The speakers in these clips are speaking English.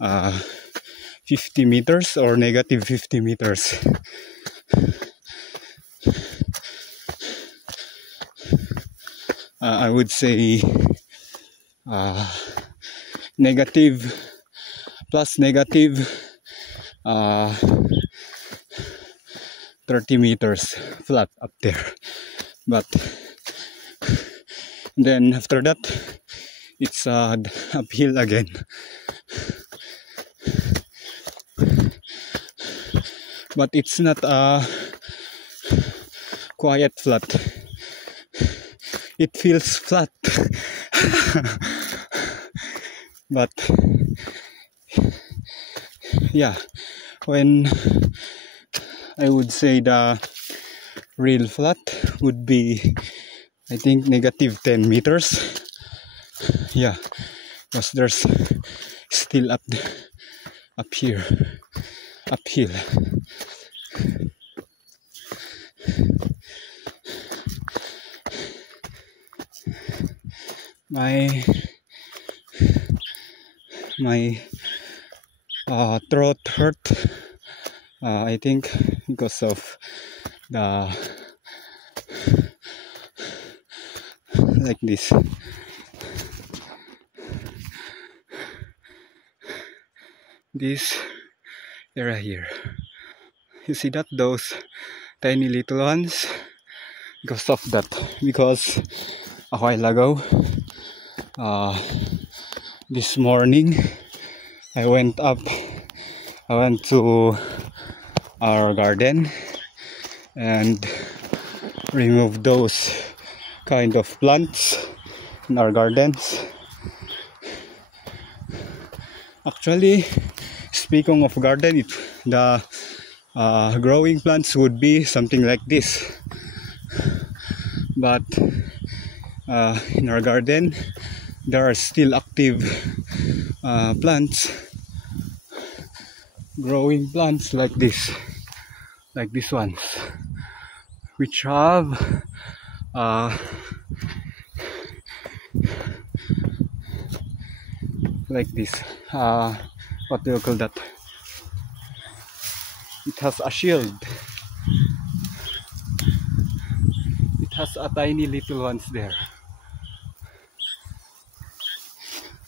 uh, 50 meters or negative 50 meters. I would say negative plus negative 30 meters flat up there, but then after that it's uphill again. But it's not a quiet flat, it feels flat. But yeah, when I would say the real flat would be, I think, negative 10 meters. Yeah, because there's still up here, uphill. My throat hurt, I think because of the like this. This area here, you see that, those tiny little ones, because of that, because a while ago, this morning I went to our garden and removed those kind of plants in our gardens. Actually, speaking of garden, the growing plants would be something like this, but in our garden there are still active plants, growing plants like these ones, which have like this, what do you call that? It has a shield. It has a tiny little ones there.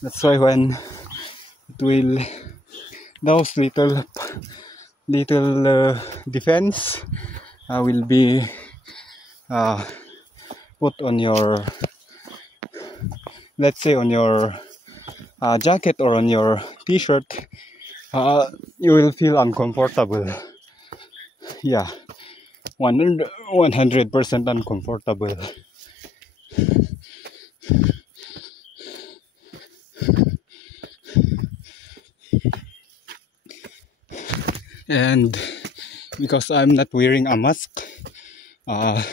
That's why when it will, those little defense will be put on your, let's say, on your jacket or on your t-shirt, you will feel uncomfortable. Yeah, 100% uncomfortable. And because I'm not wearing a mask, there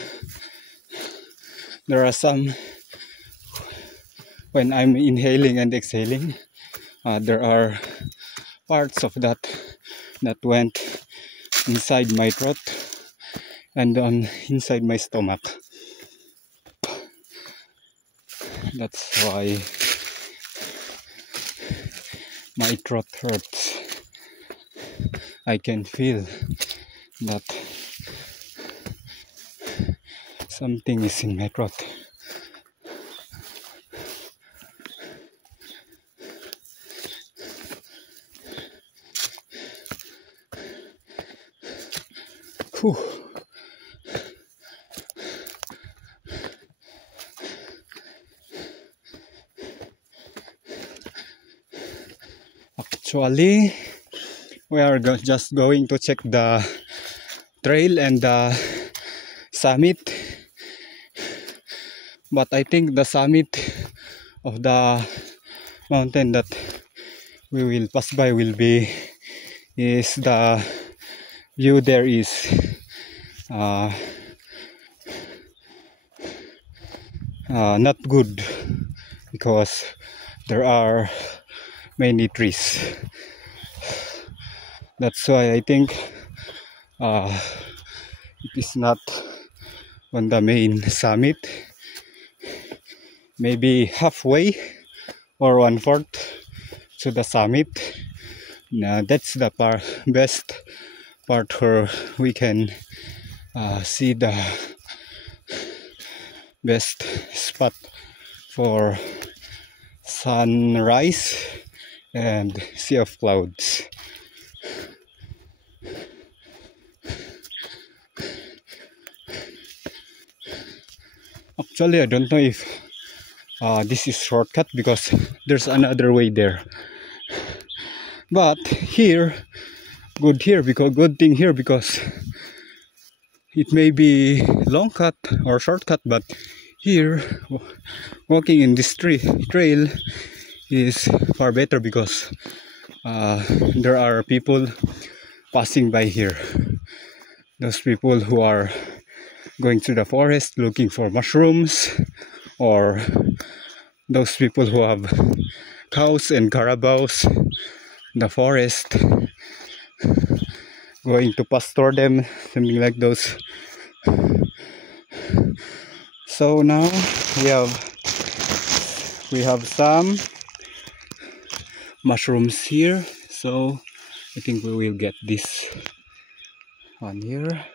are some, when I'm inhaling and exhaling, there are parts of that went inside my throat and inside my stomach. That's why my throat hurts. I can feel that something is in my throat. Whew. Actually, we are just going to check the trail and the summit, but I think the summit of the mountain that we will pass by will be, is the view there is not good because there are many trees. That's why I think it is not on the main summit. Maybe halfway or 1/4 to the summit, Now that's the best part where we can see the best spot for sunrise and sea of clouds. Actually, I don't know if this is shortcut because there's another way there. But here, good thing here because it may be long cut or shortcut, but here walking in this trail is far better because there are people passing by here. Those people who are going to the forest looking for mushrooms, or those people who have cows and carabaos in the forest, going to pasture them, something like those. So now we have some mushrooms here, so I think we will get this on here.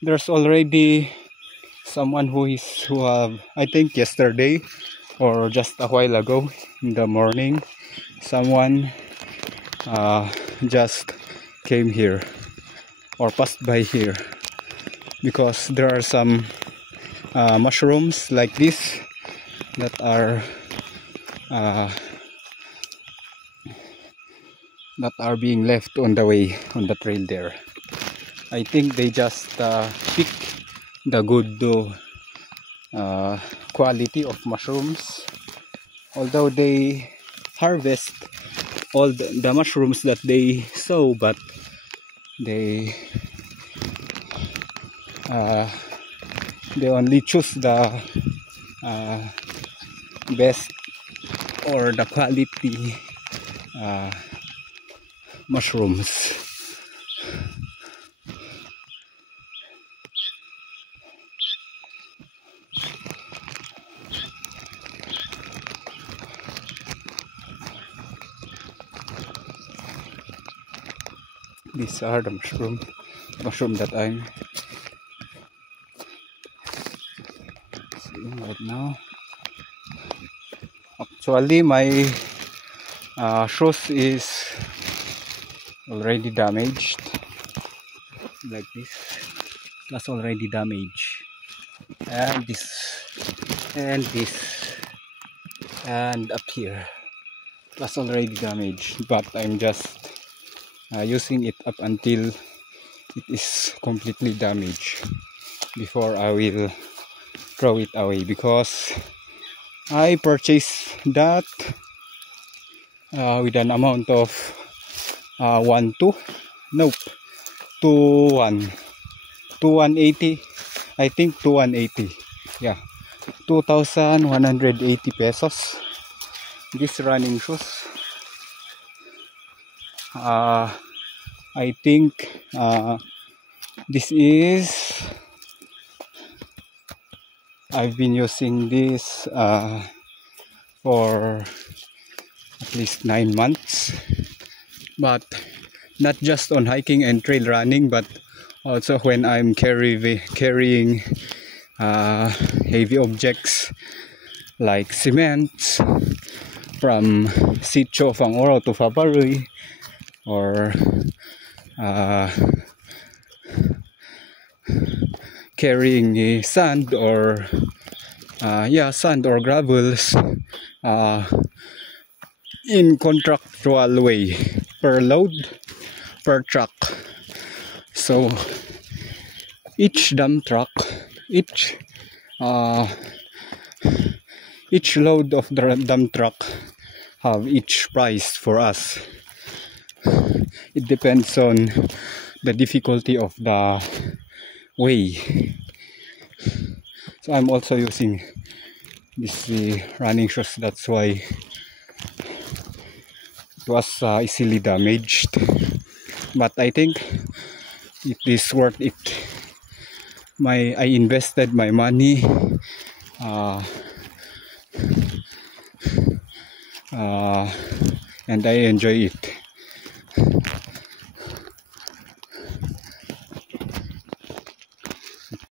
There's already someone who have, I think yesterday or just a while ago in the morning, someone just came here or passed by here because there are some mushrooms like this that are being left on the way on the trail there. I think they just pick the good quality of mushrooms, although they harvest all the mushrooms that they sow, but they only choose the best or the quality mushrooms. These are the mushroom that I'm seeing right now. Actually, my shoes is already damaged, like this. That's already damaged, and this, and up here. That's already damaged, but I'm just using it up until it is completely damaged before I will throw it away, because I purchased that with an amount of 2180, I think 2180, yeah, 2,180 pesos. This running shoes, I think this is, I've been using this for at least 9 months, but not just on hiking and trail running, but also when I'm carrying heavy objects like cement from Sitio Fangoro to Faparui, or carrying sand or sand or gravels in contractual way, per load, per truck. So each dump truck, each load of the dump truck have each price for us. It depends on the difficulty of the way. So I'm also using this running shoes, that's why it was easily damaged, but I think it is worth it. I invested my money uh, and I enjoy it.